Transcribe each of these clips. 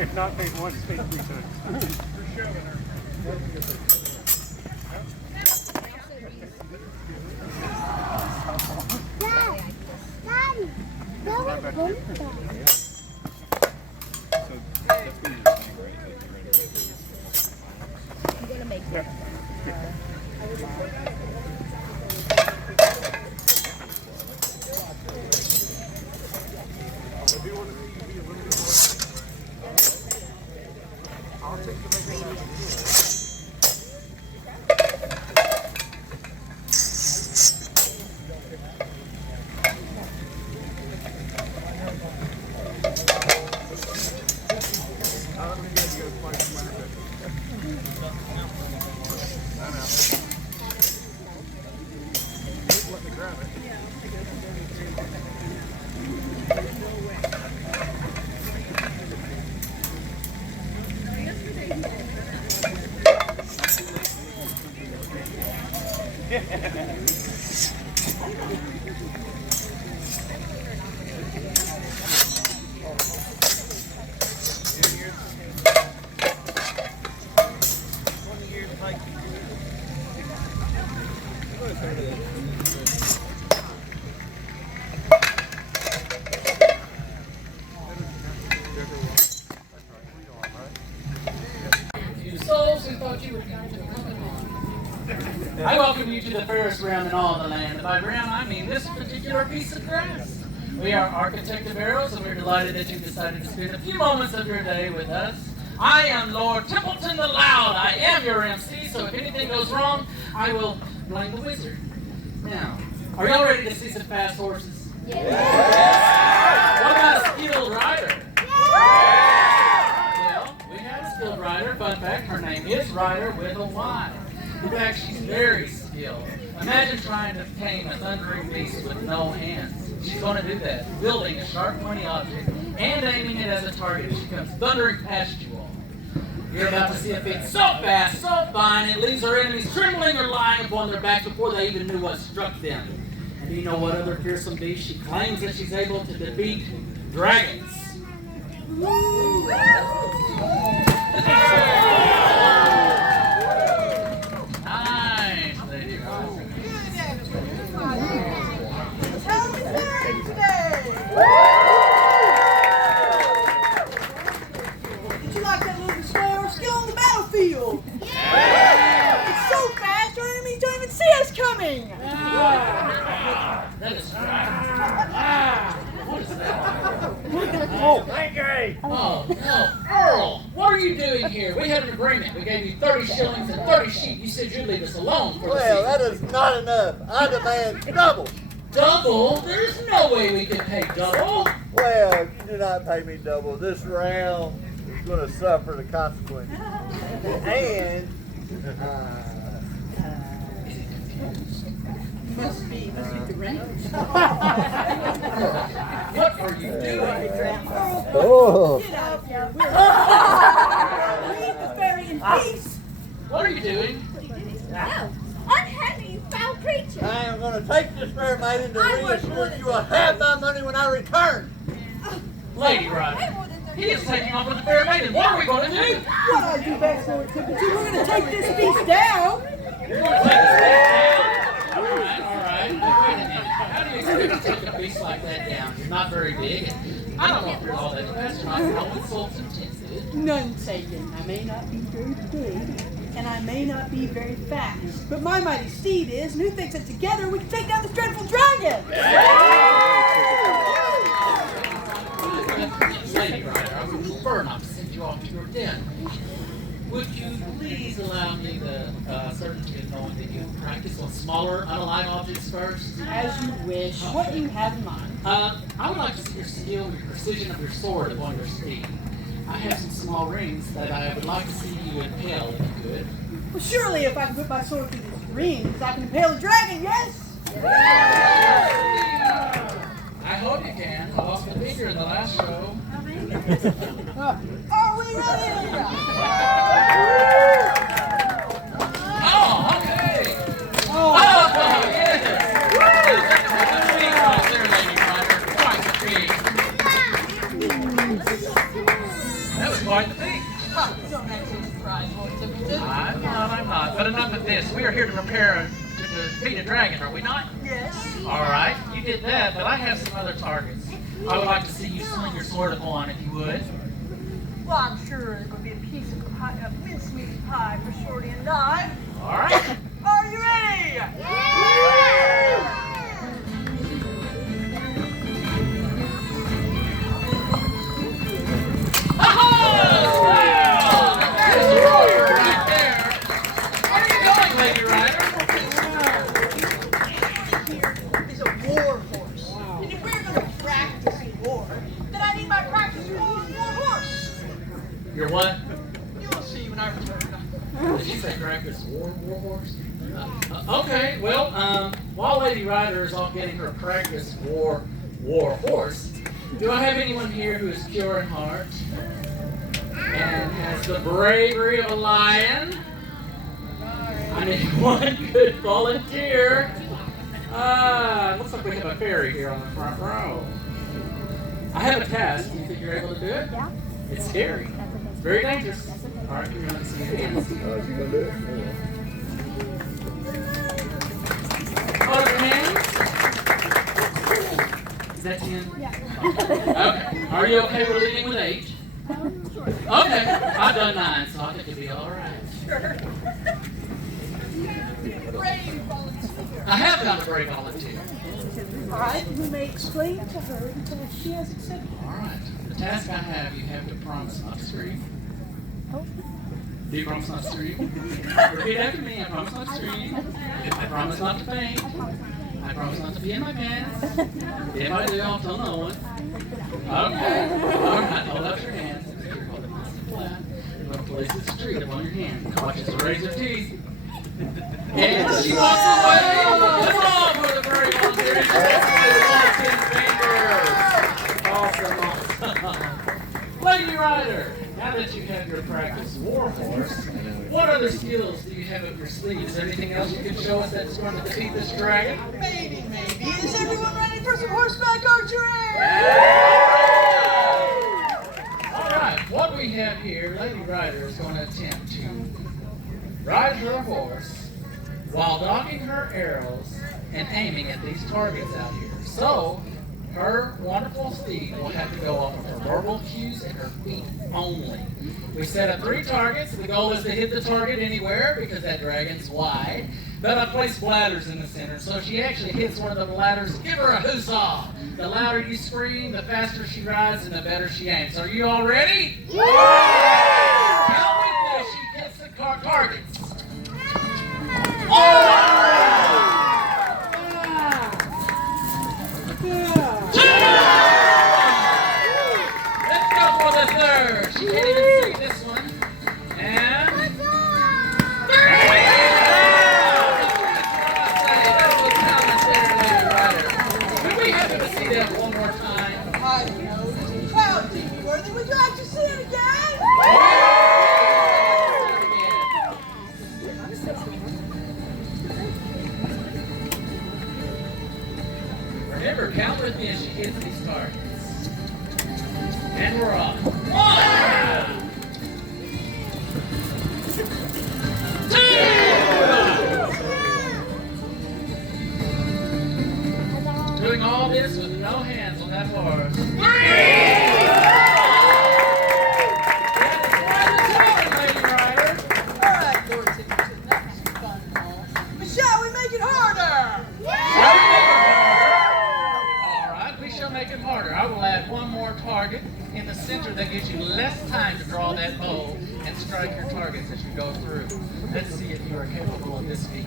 If not, they want to speak 3 times. You're shoving her. Daddy, that was fun. So that's going to be the thing, right? Like, you're ready to get these finals. I'm going to make it. If you want to be a little bit more, I'll take the big one. I welcome you to the fairest ground in all the land. And by ground, I mean this particular piece of grass. We are Architect of Arrows, and we're delighted that you decided to spend a few moments of your day with us. I am Lord Templeton the Loud. I am your MC, so if anything goes wrong, I will blame the wizard. Now, are y'all ready to see some fast horses? Yes. What about a skilled rider? Well, we have a skilled rider. Fun fact, her name is Ryder with a Y. In fact, she's very skilled. Imagine trying to tame a thundering beast with no hands. She's going to do that, wielding a sharp, pointy object and aiming it as a target as she comes thundering past you all. You're about to see a feat so fast, so fine, it leaves her enemies trembling or lying upon their backs before they even knew what struck them. And do you know what other fearsome beast she claims that she's able to defeat? Dragons. Did you like that little slower? Still on the battlefield. Yeah! It's so fast, our enemies don't even see us coming. That is right. What is that? Oh, angry! Oh, no. Earl, what are you doing here? We had an agreement. We gave you 30 shillings and 30 sheep. You said you'd leave us alone for the Well, season. that is not enough. I demand double. Double? There's no way we can pay double. Well, if you do not pay me double, this round is going to suffer the consequences. And, Must be the range. What are you doing? oh, Get out of here. Leave the ferry in peace. What are you doing? No. Unhand me, you foul creature. I am going to take this fair maiden to I was reassure more you will have my money when I return. Lady Ryder, he is taking off with the fair maiden. What are we going to do? What I do best, Lord Templeton, we're going to take this beast down. You're going to take this beast down? All right. Wait a minute. How do you expect to take a beast like that down? You're not very big. And I don't know if you're all that fast or not. You're all insults intended. None taken. I may not be very big, and I may not be very fast, but my mighty steed is, and who thinks that together we can take down this dreadful dragon? Lady Ryder, I would prefer not to send you off to your death. Would you please allow me the certainty of knowing that you practice on smaller, unalive objects first? As you wish. What do you have in mind? I would like to see your skill and your precision of your sword upon your speed. I have some small rings that I would like to see you impale if you could. Well, surely if I can put my sword through these rings, I can impale a dragon, yes? I hope you can. I lost my finger in the last show. Are we ready? Oh, okay. Oh, yes. Good feet right there, Lady Ryder. Quite the feet. That was quite to prepare to defeat a dragon, are we not? Yes. All right, you did that, but I have some other targets. I would like to see you swing your sword upon, if you would. Well, I'm sure there's going to be a piece of mincemeat pie for Shorty and I. All right. Are you ready? Lady Rider. He's a war horse. And if we're going to practice war, then I need my practice war horse. You're what? You'll see when I return. Did you say practice war horse? Okay, well, while Lady Rider is off getting her practice war horse, do I have anyone here who is pure in heart and has the bravery of a lion? I mean, one good volunteer. Looks like we have a fairy here on the front row. I have a task. Do you think you're able to do it? Yeah. It's scary. It's very dangerous. All right, you're going to see your hands. How's he gonna do it? Hold your hands. Is that 10? Yeah. Okay. Are you okay with leading with 8? Okay. I've done 9, so I think you'll be all right. Sure. Brave volunteer. I have got a brave volunteer. All right, we may explain to her until she has accepted. All right. The task I have, you have to promise not to scream. Do you promise not to scream? Repeat after me. I promise not to scream. I promise not to faint. I promise not to pee in my pants. If I do, I'll tell no one. Okay. All right. Hold up your hands. Hold it nice and flat. You're going to place this treat upon your hand. Watch as it raise her teeth. And she walks away. Let's all for the very volunteer. She walks away with all 10 fingers. Awesome. Lady Rider, now that you have your practice war horse, what other skills do you have up your sleeve? Is there anything else you can show us that's going to defeat this dragon? Maybe. Is everyone ready for some horseback archery? All right, what we have here, Lady Rider is going to attempt to ride her horse while docking her arrows and aiming at these targets out here. So, her wonderful steed will have to go off of her verbal cues and her feet only. We set up 3 targets. The goal is to hit the target anywhere because that dragon's wide. But I placed bladders in the center, so if she actually hits one of the bladders, give her a huzzah. The louder you scream, the faster she rides, and the better she aims. Are you all ready? Yeah! Count with me as she hits the targets. Oh! Let's go for the third. She can't even see this one. And 3! Could we happen to see that one more time? I know. Proud TV worthy. Would you like to see it again? Remember, count with me as she hits these targets. And we're off. 1, 2. Doing all this with no hands on that horse. 3. Lady Rider. All right, Lord Tippington, that was fun and all. But shall we make it harder? All right, we shall make it harder. I will add one more target in the center that gives you less time to draw that bow and strike your targets as you go through. Let's see if you are capable of this feat.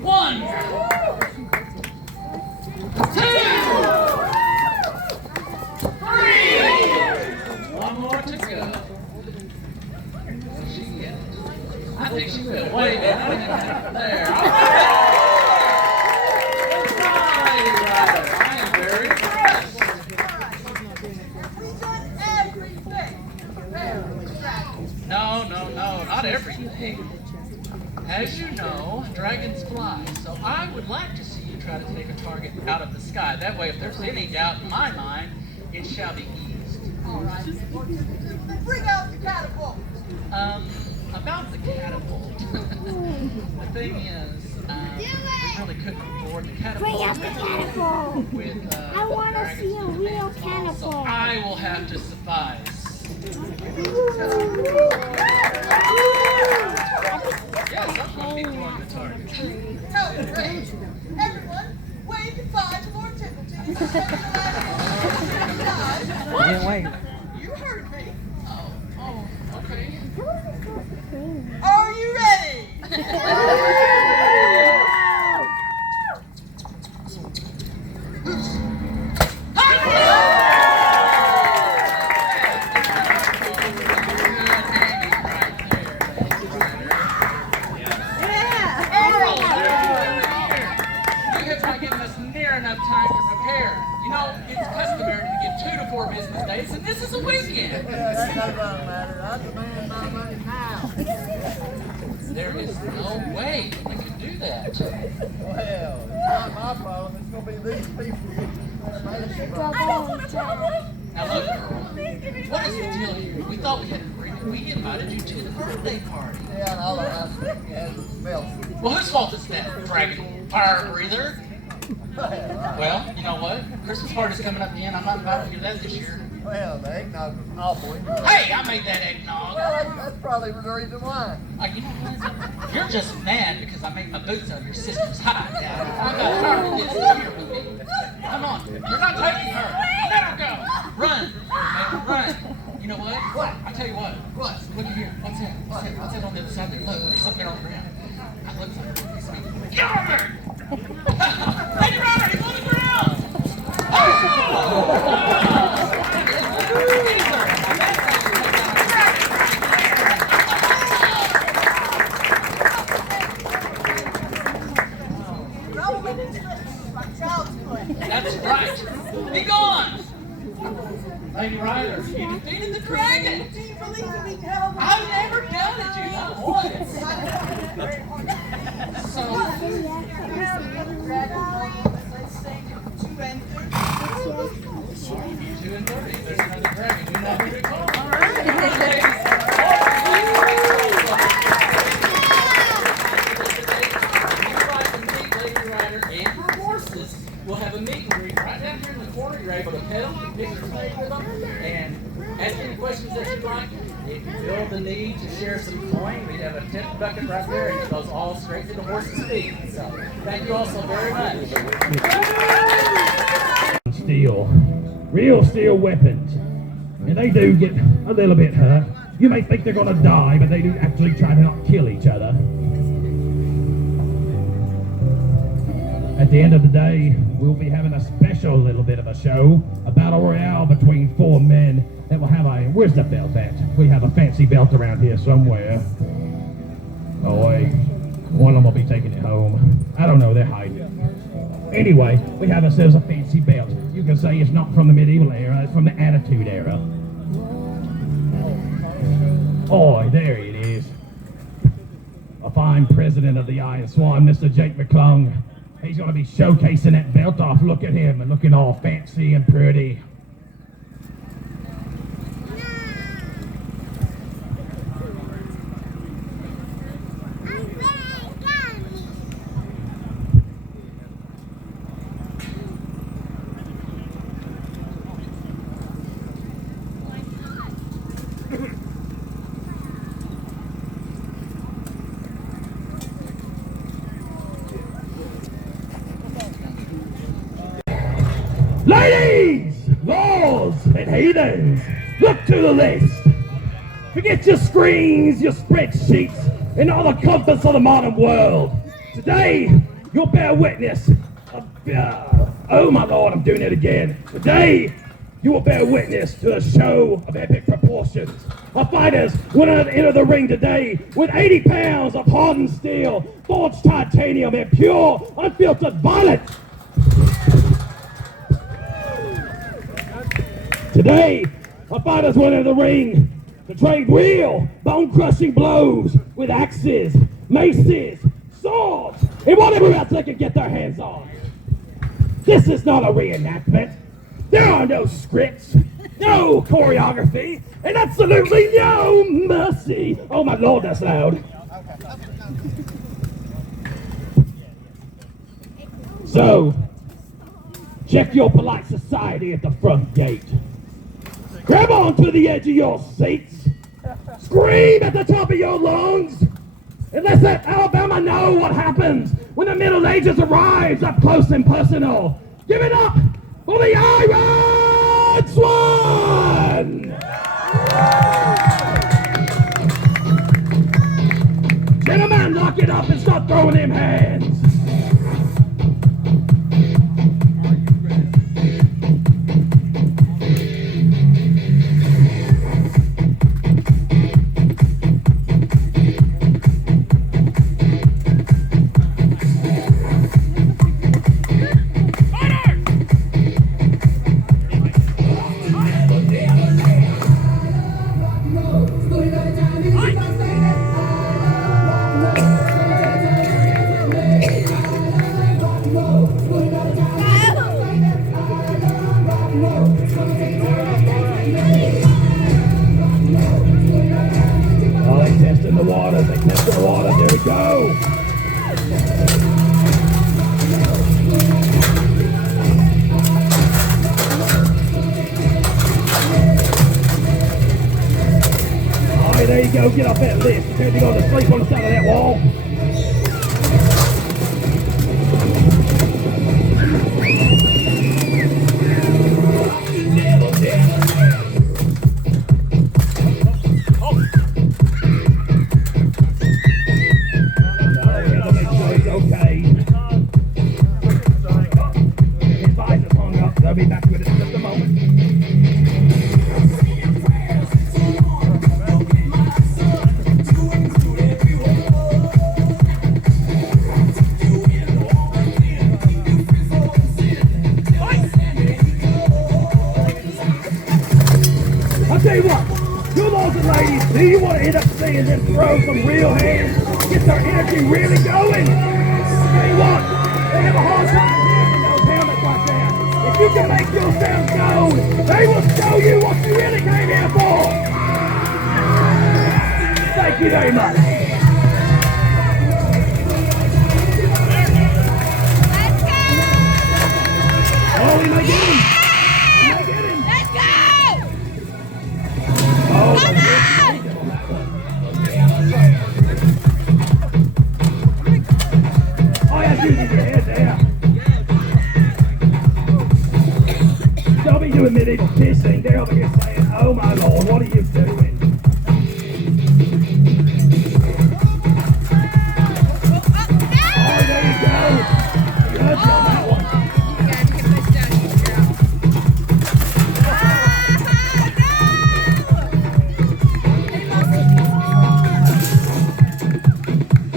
One, 2, 3. One more to go. Will she get it? I think she will. Wait a minute. I don't even have it there. All right. Lady Rider. I am very impressed. We've done everything. No, not everything. As you know, dragons fly, so I would like to see you try try to take a target out of the sky. That way, if there's any doubt in my mind, it shall be eased. All right. Bring out the catapult. About the catapult. The thing is, we really couldn't afford the catapult. Bring out the catapult. With, I want to see a real so catapult. I will have to suffice. Yes, I'm going to be throwing the target. Tell me, great. Everyone, wave goodbye to Lord Templeton. What? You heard me. Oh, okay. Are you ready? You have not given us near enough time to prepare. You know, it's customary to give 2 to 4 business days, and this is a weekend. That doesn't matter. I demand my money now. There is no way we can do that. Well, it's not my problem. It's going to be these people. Now look, girl, what is the deal here? We thought we had an agreement. We invited you to the birthday party. Yeah, and all I was thinking had was milk. Well, whose fault is that, dragon fire breather? Well, you know what? Christmas party's coming up again. I'm not invited to that this year. Well, the eggnog was awful. Hey, I made that eggnog. Well, that's probably the reason why. You know what? You're just mad because I made my boots out of your sister's hide. I'm not tired of this. Come here with me. Come on. You're not taking her. Let her go. Run. Run. You know what? What? I tell you what. What? Look here. What's that? What's that? What's that on the other side? Look, there's something on the ground. It looks like it's me. Get over there! Hey, you're on He's on the ground! That's right. Be gone! Lady Ryder, you defeated the dragon! I've never doubted you, not once! So, 2 and 30. There's another dragon. Do not be recalled. All right. Lady Ryder and her horses will have a meet and greet right down here in the corner. You're able to pet them, pick your play with them, and ask any questions that you'd like. If you feel the need to share some coin, we have a tip bucket right there, and it goes all straight to the horse's feet. So, thank you all so very much. Steel, real steel weapons, and they do get a little bit hurt. You may think they're gonna die, but they do actually try to not kill each other. At the end of the day, we'll be having a special little bit of a show, a battle royale between 4 men that will have where's the belt at? We have a fancy belt around here somewhere. Oh wait, one of them will be taking it home. I don't know, they're hiding. Anyway, we have ourselves a fancy belt. You can say it's not from the medieval era, it's from the Attitude Era. Oh, there it is. A fine president of the Iron Swan, Mr. Jake McClung. He's going to be showcasing that belt off. Look at him, and looking all fancy and pretty. Ladies, lords, and heathens, look to the list. Forget your screens, your spreadsheets, and all the comforts of the modern world. Today, you'll bear witness oh my lord, I'm doing it again. Today, you will bear witness to a show of epic proportions. Our fighters will enter the ring today with 80 pounds of hardened steel, forged titanium, and pure, unfiltered violence. Today, our fighters will enter the ring to trade real, bone-crushing blows with axes, maces, swords, and whatever else they can get their hands on. This is not a reenactment. There are no scripts, no choreography, and absolutely no mercy. Oh my Lord, that's loud. So, check your polite society at the front gate. Grab onto the edge of your seats. Scream at the top of your lungs. And let's let Alabama know what happens when the Middle Ages arrives up close and personal. Give it up for the Iron Swan! Gentlemen, lock it up and start throwing them hands. Oh, they testing the water. They testing the water. There we go. Oh, there you go. Get off that lift. Prepare to go to sleep on the side of that wall. I'll be back with it in just a moment. I'll tell you what, you lords and ladies, do you want to end up seeing them throw some real hands? Get their energy really going? I'll tell you what, they have a hard time hearing those helmets like that. If you can make your sound known, they will show you what you really came here for. Thank you very much. Oh, we might get him. We might get him. Let's go! Oh, Come on! Oh, yeah, shoot in your head there. Don't be doing medieval kissing. They're over here saying, oh my Lord, what are you doing? Oh, there you go. Good on that one.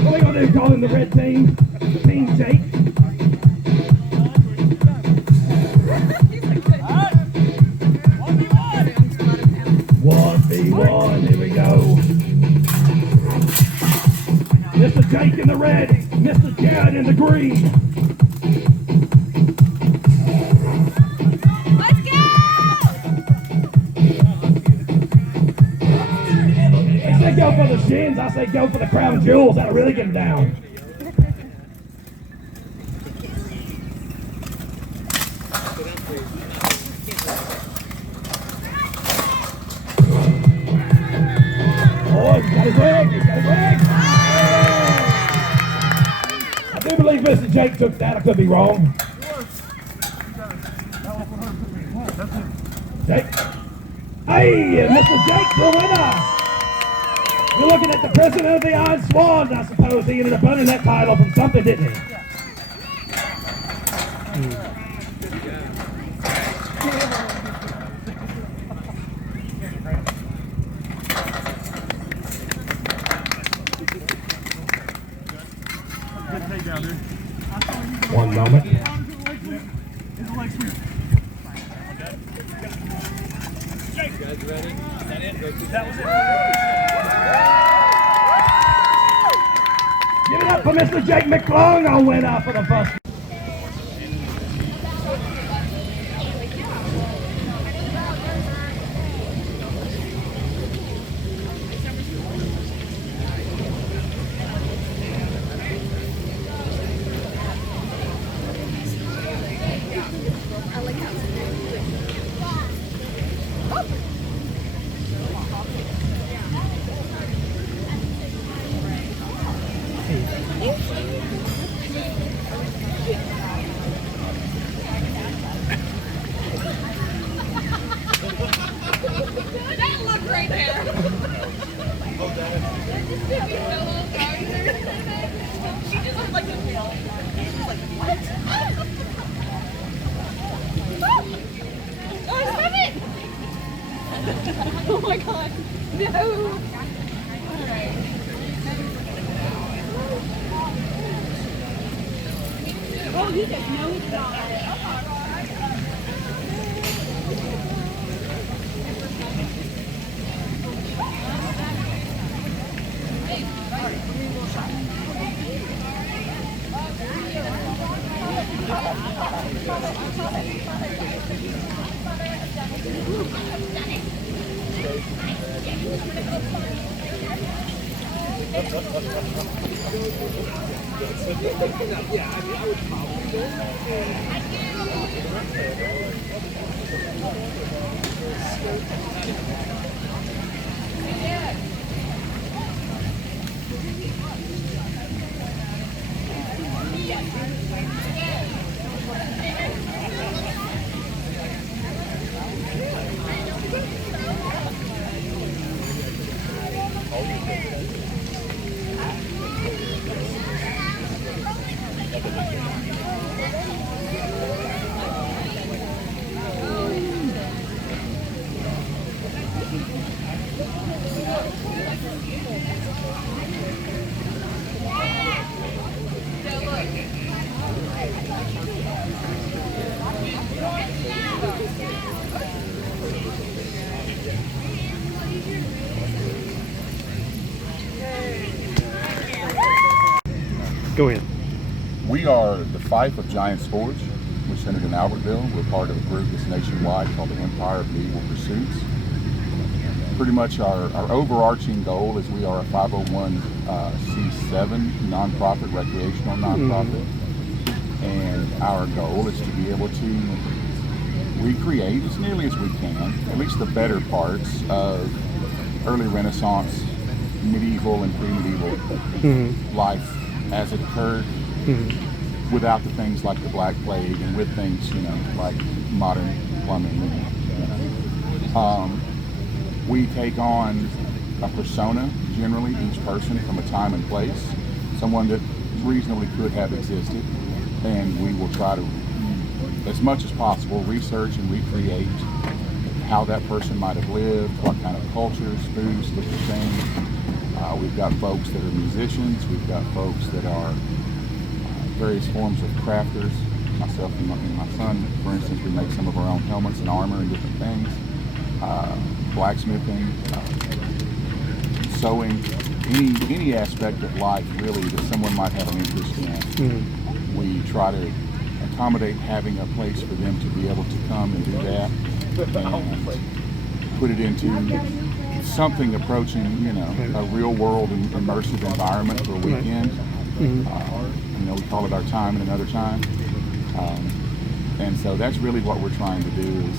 What are we going to do? Call him the red team? Team Jake? 1v1, here we go. Mr. Jake in the red, Mr. Jared in the green. Let's go! They say go for the shins, I say go for the crown jewels. That'll really get him down. Oh, he's got his leg, he's got his leg. I do believe Mr. Jake took that, I could be wrong. Jake. Hey, Mr. Jake, the winner. You're looking at the president of the Iron Swans, I suppose. He ended up earning that title from something, didn't he? One moment. Give it up for Mr. Jake McClung, our winner for the first. Oh my god. No. Alright. Oh, he just knows about it. Go ahead. We are the Fife of Giants Forge. We're centered in Albertville. We're part of a group that's nationwide called the Empire of Medieval Pursuits. Pretty much our overarching goal is we are a 501c7 nonprofit, recreational nonprofit. And our goal is to be able to recreate as nearly as we can, at least the better parts of early Renaissance, medieval and pre-medieval life as it occurred, without the things like the Black Plague and with things, like modern plumbing. We take on a persona, generally, each person from a time and place, someone that reasonably could have existed, and we will try to, as much as possible, research and recreate how that person might have lived, what kind of cultures, foods look the same. We've got folks that are musicians, we've got folks that are various forms of crafters. Myself and my son, for instance, we make some of our own helmets and armor and different things. Blacksmithing, sewing, any aspect of life really that someone might have an interest in. We try to accommodate having a place for them to be able to come and do that and put it into something approaching, a real world and immersive environment for a weekend. We call it our time and another time. And so that's really what we're trying to do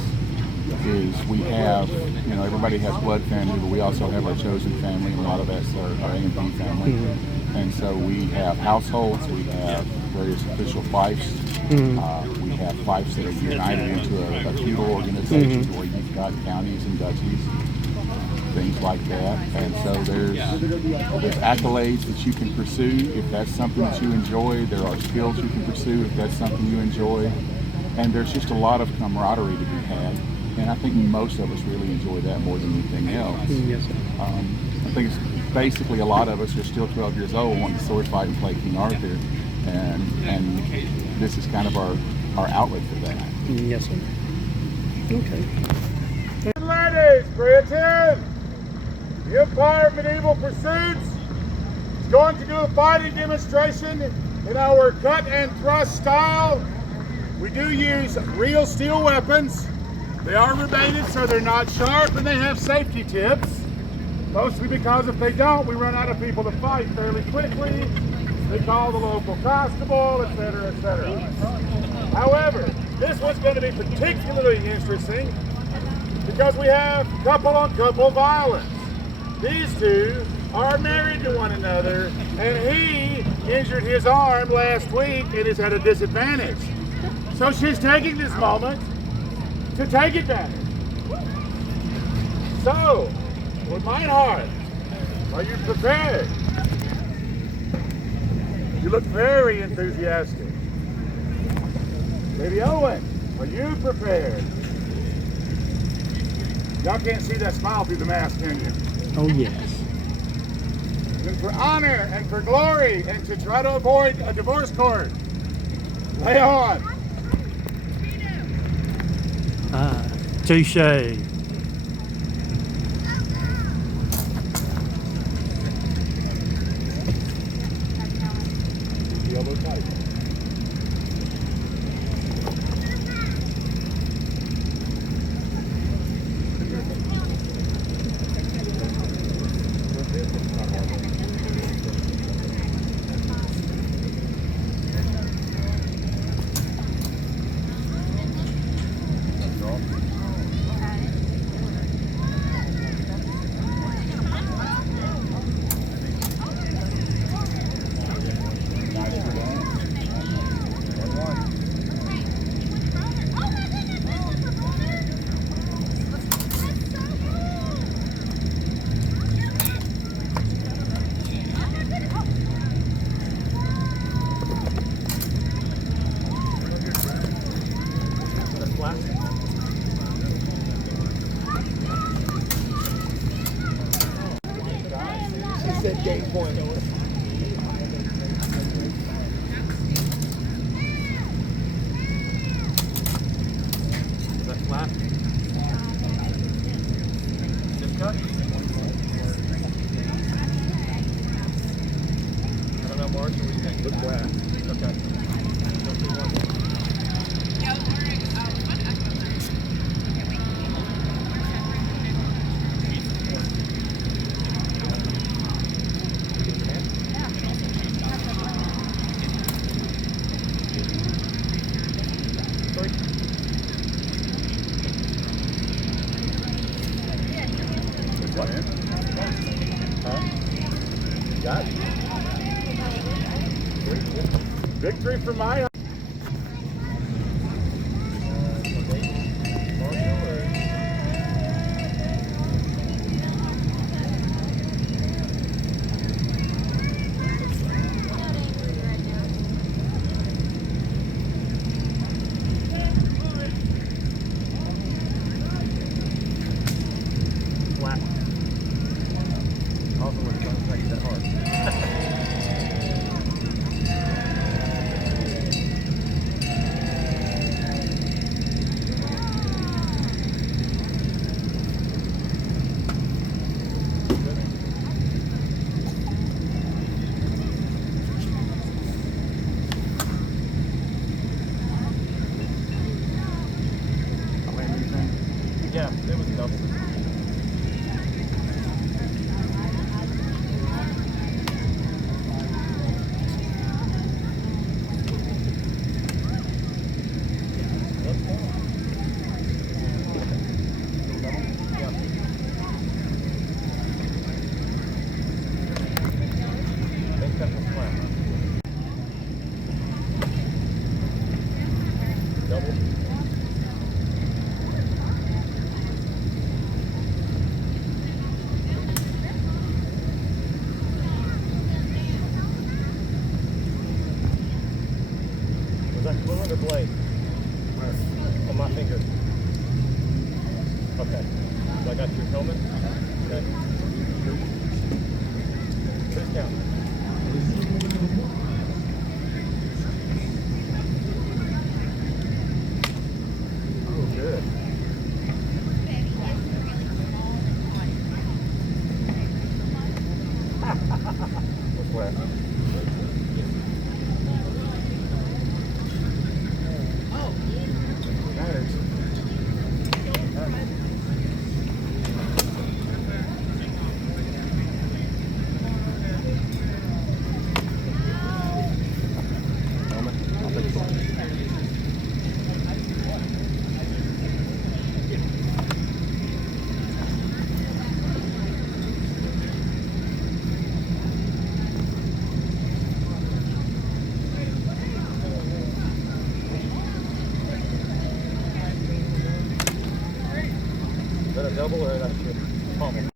is we have, everybody has blood family, but we also have our chosen family, and a lot of that's our A&P family. And so we have households, we have various official fiefs, we have fiefs that are united into a feudal organization where you've got counties and duchies, things like that. And so there's accolades that you can pursue if that's something that you enjoy. There are skills you can pursue if that's something you enjoy. And there's just a lot of camaraderie to be had. And I think most of us really enjoy that more than anything else. Yes, sir. I think it's basically a lot of us are still 12 years old wanting to sword fight and play King Arthur. And this is kind of our outlet for that. Yes, sir. Okay. Ladies, pay attention! The Empire of Medieval Pursuits is going to do a fighting demonstration in our cut and thrust style. We do use real steel weapons. They are rubated, so they're not sharp, and they have safety tips. Mostly because if they don't, we run out of people to fight fairly quickly. They call the local constable, etc., etc. However, this one's going to be particularly interesting because we have couple-on-couple violence. These two are married to one another, and he injured his arm last week and is at a disadvantage. So she's taking this moment to take advantage. So, with mine heart, are you prepared? You look very enthusiastic. Lady Owen, are you prepared? Y'all can't see that smile through the mask, can you? Oh, yes. And for honor and for glory and to try to avoid a divorce court. Lay on. Touche. Elbow tight. Said game point. Is that flat? Just cut? I don't know, Mark, what do you think? Look flat. Okay. Don't see one. Got it. Victory for my Flat. Also, when it's not that hard. Yeah, it was double. Double. Was that fluid or blade? On my finger. Okay. So I got your helmet. Okay. Please count. Oh, good. What's wet? Is that a double or is that a pommel?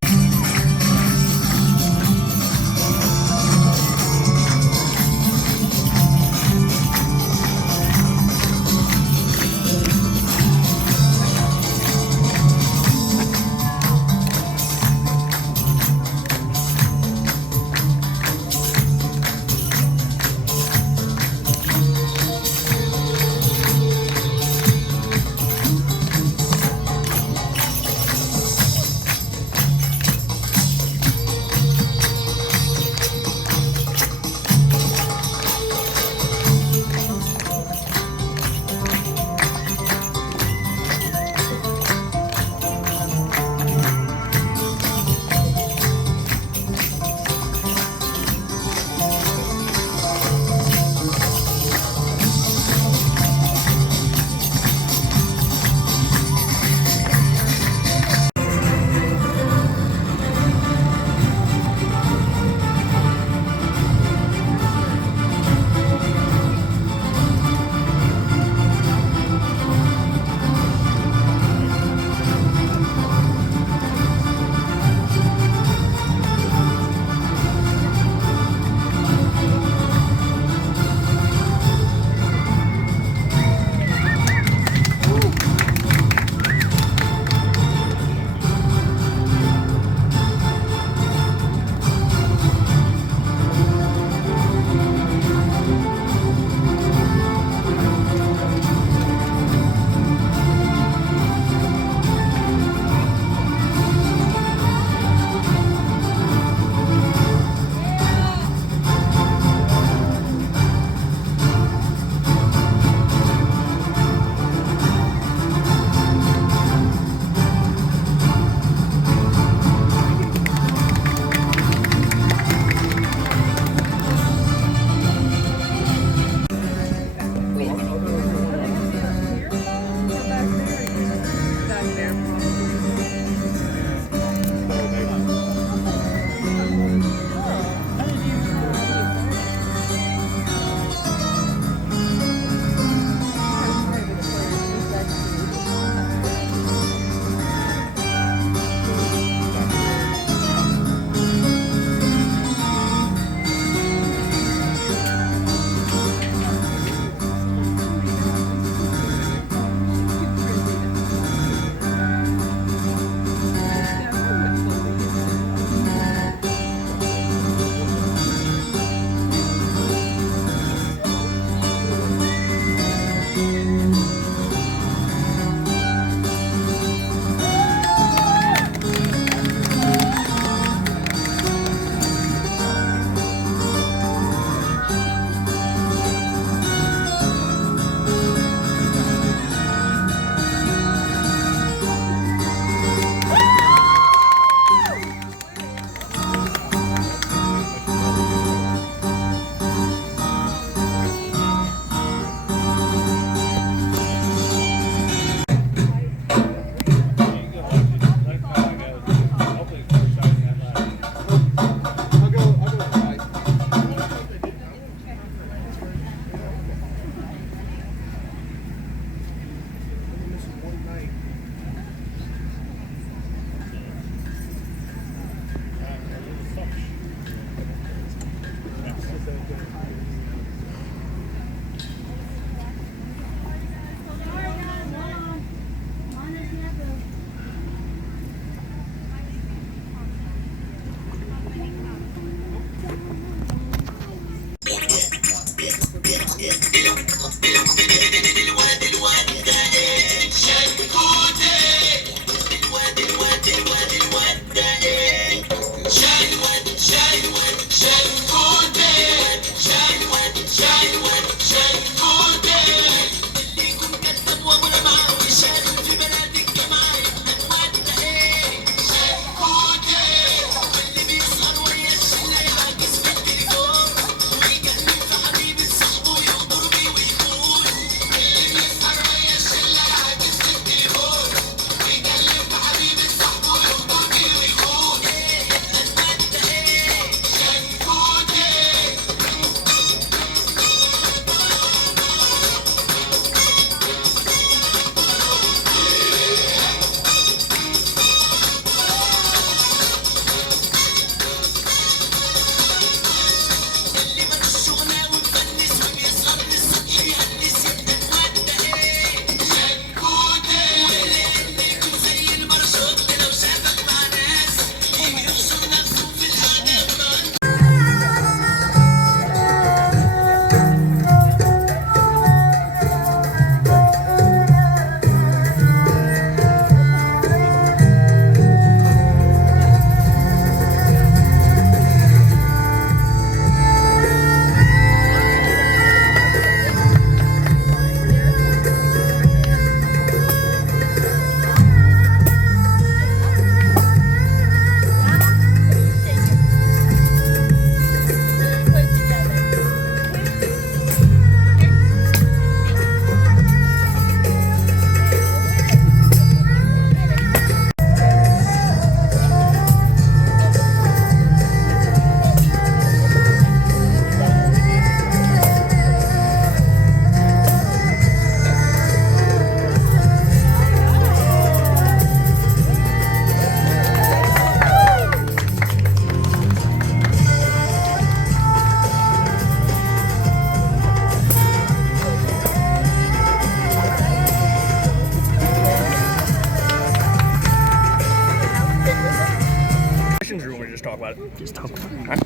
talk about it. Just talk about it.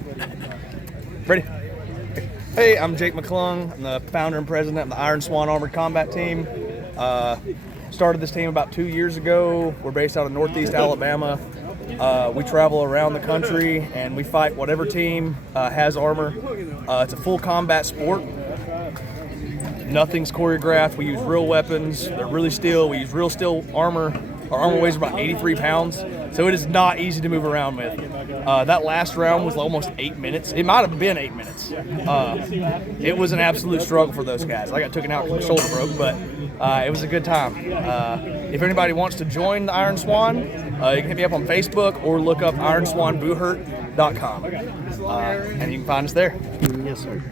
Ready? Hey, I'm Jake McClung. I'm the founder and president of the Iron Swan Armored Combat Team. Started this team about 2 years ago. We're based out of Northeast Alabama. We travel around the country and we fight whatever team has armor. It's a full combat sport. Nothing's choreographed. We use real weapons. They're really steel. We use real steel armor. Our armor weighs about 83 pounds, so it is not easy to move around with. That last round was almost 8 minutes. It might have been 8 minutes. It was an absolute struggle for those guys. I got taken out because my shoulder broke, but it was a good time. If anybody wants to join the Iron Swan, you can hit me up on Facebook or look up ironswanboohurt.com, and you can find us there. Yes, sir.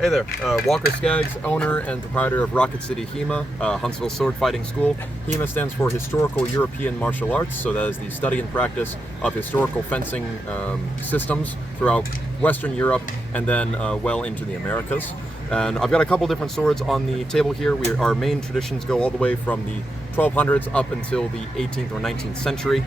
Hey there, Walker Skaggs, owner and proprietor of Rocket City HEMA, Huntsville Sword Fighting School. HEMA stands for Historical European Martial Arts, so that is the study and practice of historical fencing systems throughout Western Europe and then well into the Americas. And I've got a couple different swords on the table here. Our main traditions go all the way from the 1200s up until the 18th or 19th century,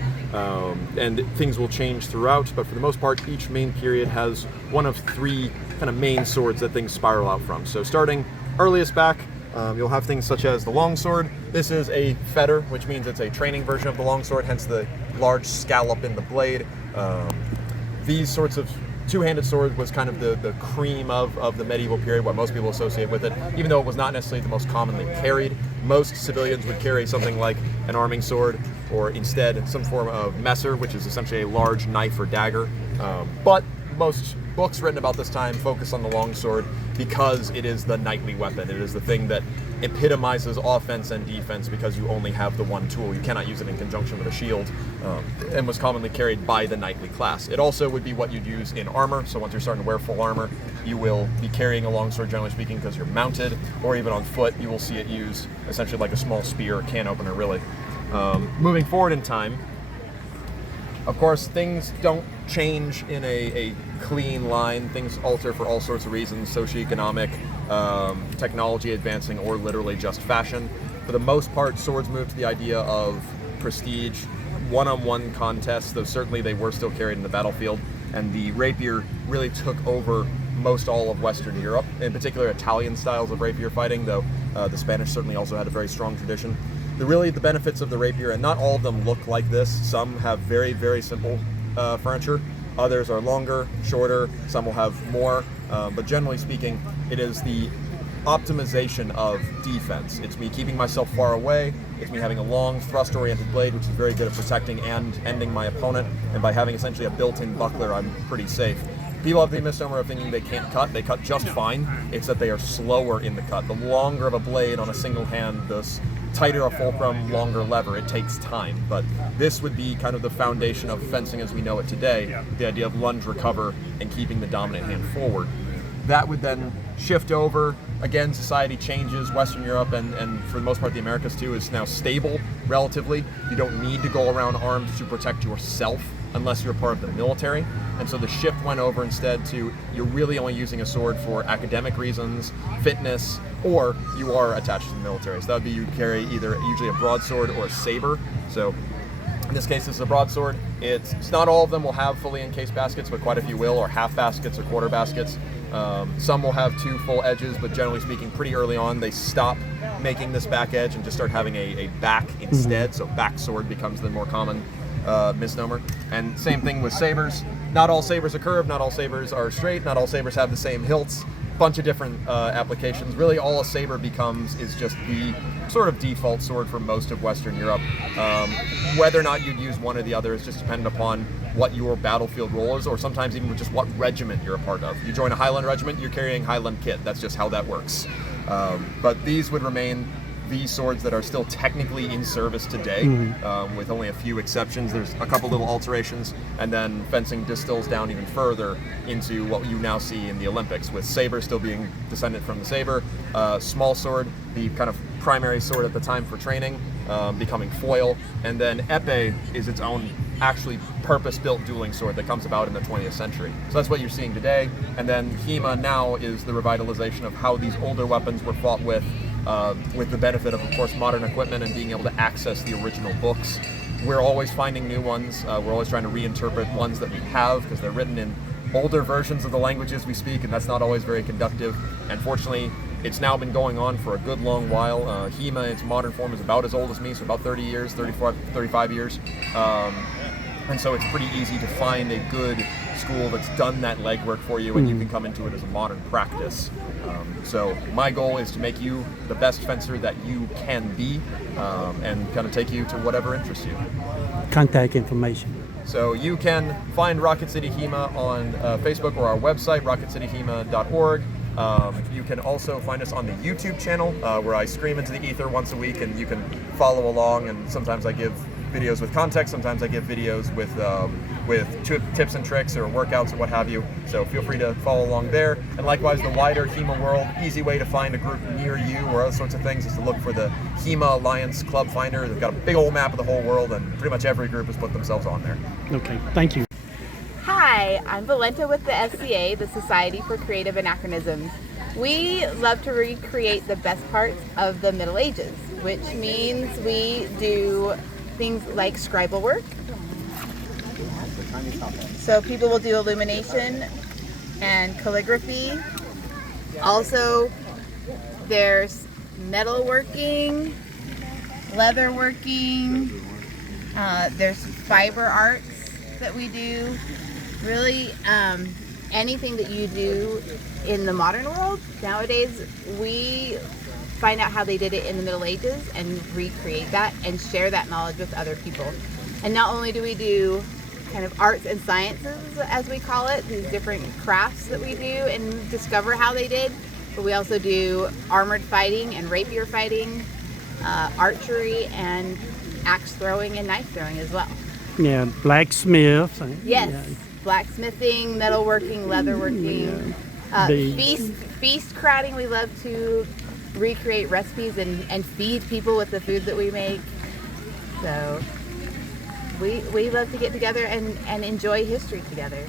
and things will change throughout, but for the most part each main period has one of three kind of main swords that things spiral out from. So starting earliest back, you'll have things such as the longsword. This is a fetter, which means it's a training version of the longsword, hence the large scallop in the blade. These sorts of two-handed sword was kind of the cream of the medieval period, what most people associate with it, even though it was not necessarily the most commonly carried. Most civilians would carry something like an arming sword, or instead some form of messer, which is essentially a large knife or dagger. But most books written about this time focus on the longsword because it is the knightly weapon. It is the thing that epitomizes offense and defense because you only have the one tool. You cannot use it in conjunction with a shield, and was commonly carried by the knightly class. It also would be what you'd use in armor, so once you're starting to wear full armor, you will be carrying a longsword, generally speaking, because you're mounted, or even on foot, you will see it used essentially like a small spear or can opener, really. Moving forward in time, of course, things don't change in a clean line. Things alter for all sorts of reasons, socioeconomic, technology advancing, or literally just fashion. For the most part, swords moved to the idea of prestige, one-on-one contests, though certainly they were still carried in the battlefield, and the rapier really took over most all of Western Europe, in particular Italian styles of rapier fighting, though the Spanish certainly also had a very strong tradition. The benefits of the rapier, and not all of them look like this. Some have very, very simple furniture. Others are longer, shorter. Some will have more. But generally speaking, it is the optimization of defense. It's me keeping myself far away. It's me having a long thrust-oriented blade, which is very good at protecting and ending my opponent. And by having essentially a built-in buckler, I'm pretty safe. People have the misnomer of thinking they can't cut. They cut just fine. It's that they are slower in the cut. The longer of a blade on a single hand, the tighter a fulcrum, longer lever. It takes time. But this would be kind of the foundation of fencing as we know it today, the idea of lunge, recover, and keeping the dominant hand forward. That would then shift over. Again, society changes. Western Europe and for the most part the Americas too is now stable relatively. You don't need to go around armed to protect yourself unless you're part of the military. And so the shift went over instead to you're really only using a sword for academic reasons, fitness, or you are attached to the military. So that would be you carry either usually a broadsword or a saber. So in this case, this is a broadsword. It's not all of them will have fully encased baskets, but quite a few will, or half baskets or quarter baskets. Some will have two full edges, but generally speaking, pretty early on, they stop making this back edge and just start having a back instead. So back sword becomes the more common misnomer. And same thing with sabers. Not all sabers are curved, not all sabers are straight, not all sabers have the same hilts. Bunch of different applications. Really all a saber becomes is just the sort of default sword for most of Western Europe. Whether or not you'd use one or the other is just dependent upon what your battlefield role is, or sometimes even just what regiment you're a part of. You join a Highland regiment, you're carrying Highland kit. That's just how that works. But these would remain the swords that are still technically in service today, with only a few exceptions. There's a couple little alterations, and then fencing distills down even further into what you now see in the Olympics, with saber still being descendant from the saber, small sword, the kind of primary sword at the time for training, becoming foil, and then épée is its own actually purpose-built dueling sword that comes about in the 20th century. So that's what you're seeing today, and then HEMA now is the revitalization of how these older weapons were fought with the benefit of course, modern equipment and being able to access the original books. we're always finding new ones. We're always trying to reinterpret ones that we have because they're written in older versions of the languages we speak, and that's not always very conductive. And fortunately, it's now been going on for a good long while. HEMA, its modern form, is about as old as me, so about 30 years, 35 years. And so it's pretty easy to find a good school that's done that legwork for you, and you can come into it as a modern practice. So my goal is to make you the best fencer that you can be, and kind of take you to whatever interests you. Contact information. So you can find Rocket City HEMA on Facebook or our website, rocketcityhema.org. You can also find us on the YouTube channel, where I scream into the ether once a week, and you can follow along. And sometimes I give videos with context, sometimes I give videos with tips and tricks or workouts or what have you. So feel free to follow along there. And likewise, the wider HEMA world, easy way to find a group near you or other sorts of things is to look for the HEMA Alliance Club Finder. They've got a big old map of the whole world, and pretty much every group has put themselves on there. Okay, thank you. Hi, I'm Valenta with the SCA, the Society for Creative Anachronisms. We love to recreate the best parts of the Middle Ages, which means we do things like scribal work. So people will do illumination and calligraphy. Also, there's metalworking, leatherworking, there's fiber arts that we do. Really, anything that you do in the modern world nowadays, we find out how they did it in the Middle Ages and recreate that and share that knowledge with other people. And not only do we do kind of arts and sciences, as we call it, these different crafts that we do and discover how they did, but we also do armored fighting and rapier fighting, archery, and axe throwing and knife throwing as well. Yeah, blacksmith. Yes, Yeah. blacksmithing, metalworking, leatherworking, feast crowding. We love to recreate recipes and feed people with the food that we make. So we love to get together and enjoy history together.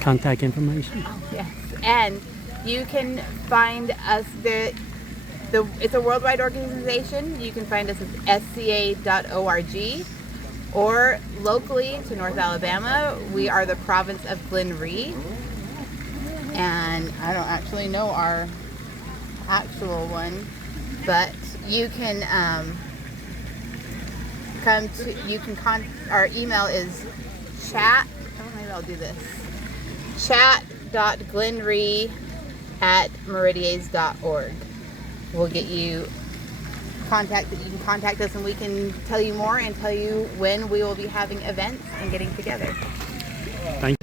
Contact information. Yes, and you can find us it's a worldwide organization. You can find us at sca.org, or locally to North Alabama, we are the province of Glenree. And I don't actually know our actual one, but you can our email is chat.glenree@meridies.org. We'll get you contact that you can contact us, and we can tell you more and tell you when we will be having events and getting together. Thank you.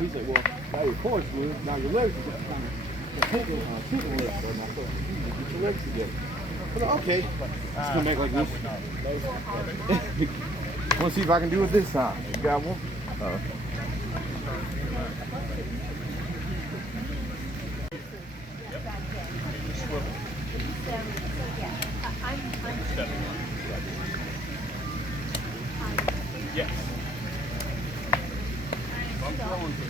He said, well, now your course was, now your legs are just kind of kicking legs. So my foot, get your legs together. I said, okay, just gonna make like this. Want to see if I can do it this time. You got one? Yes. I'm throwing to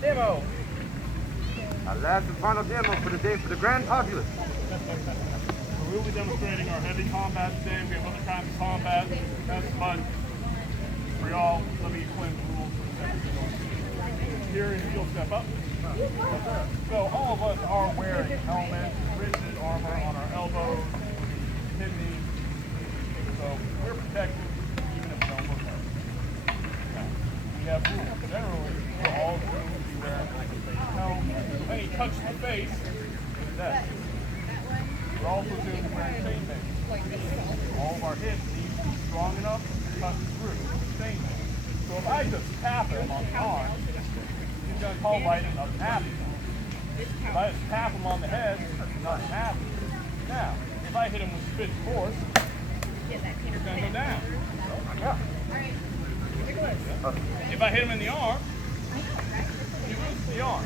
Demo. Our last and final demo for the day for the grand populace. We'll be demonstrating our heavy combat today. We have other kinds of combat. That's fun for y'all. Let me explain the rules for a second. Here is you'll step up. So all of us are wearing helmets, rigid armor on our elbows, kidneys. So we're protected even if we don't look like it. have rules. Generally, we're all going to be wearing a face helm. So any touch to the face is death. We're also doing wearing chainmail. All of our hits need to be strong enough to cut through chainmail. So if I just tap him on the arm, he's going to call lightning doesn't happen. If I just tap him on the head, nothing happens. Now, if I hit him with spit force, he's going to go down. Yeah. If I hit him in the arm, he loses the arm.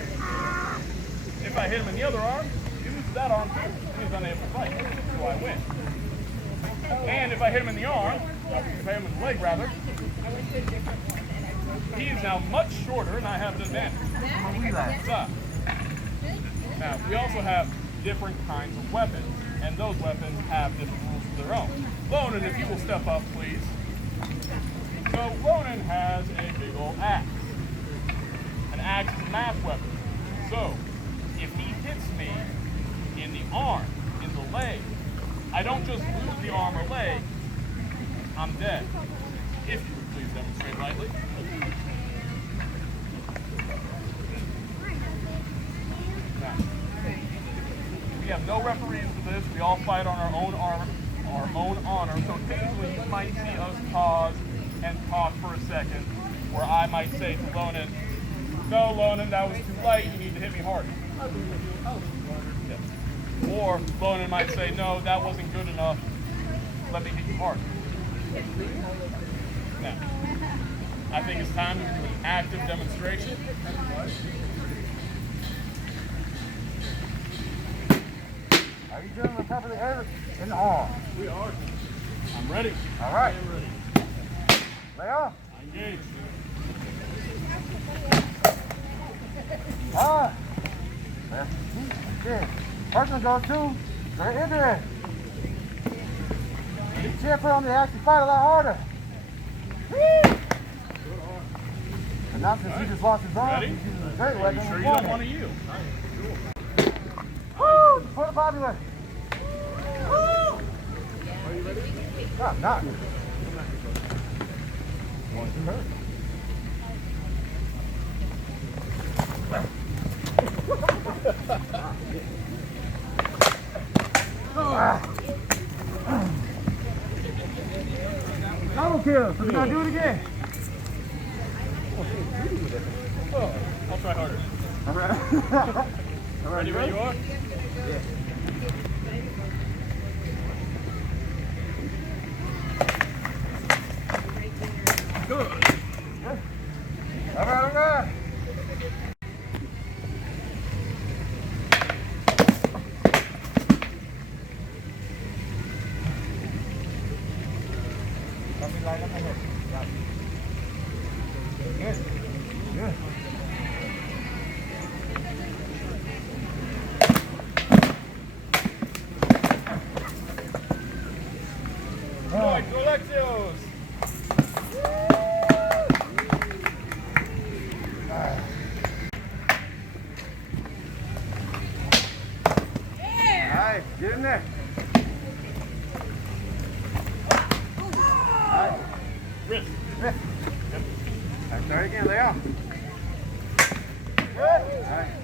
If I hit him in the other arm, he loses that arm too. He's unable to fight, so I win. And if I hit him in the arm, if I hit him in the leg rather, he is now much shorter and I have an advantage. So, now, we also have different kinds of weapons, and those weapons have different rules of their own. Lonan, if you will step up, please. So, Lonan has a big old axe. An axe is a mass weapon. So, if he hits me in the arm, in the leg, I don't just lose the arm or leg, I'm dead. If you would please demonstrate lightly. Now, we have no referees for this. We all fight on our own honor. So occasionally you might see us pause and talk for a second, where I might say to Lonan, "No, Lonan, that was too light. You need to hit me harder." Yeah. Or Lonan might say, "No, that wasn't good enough. Let me hit you harder." Now, I think it's time to do an active demonstration. Are you doing the top of the head in the arm? We are. I'm ready. All right. I am ready. Lay off. Engage. All right. That's good. First one goes two. Straight into it. You can't put on the axe, you fight a lot harder. Woo! And now since he just lost his arm, he's using a great weapon. Sure you don't want to yield? Woo! Put a popular. Woo! Are you ready? No, I'm not. One, two, hurt. Double kill, so we're gonna do it again. Oh, I'll try harder. All right. All right, Ready where you are? Yeah. Good. All right, all right. Let me line up my head. Right. Good. Good. Right, Alexios. Alright, get in there. Alright. Wrist. Wrist. Yep. Alright, start again, lay off. Good. Alright.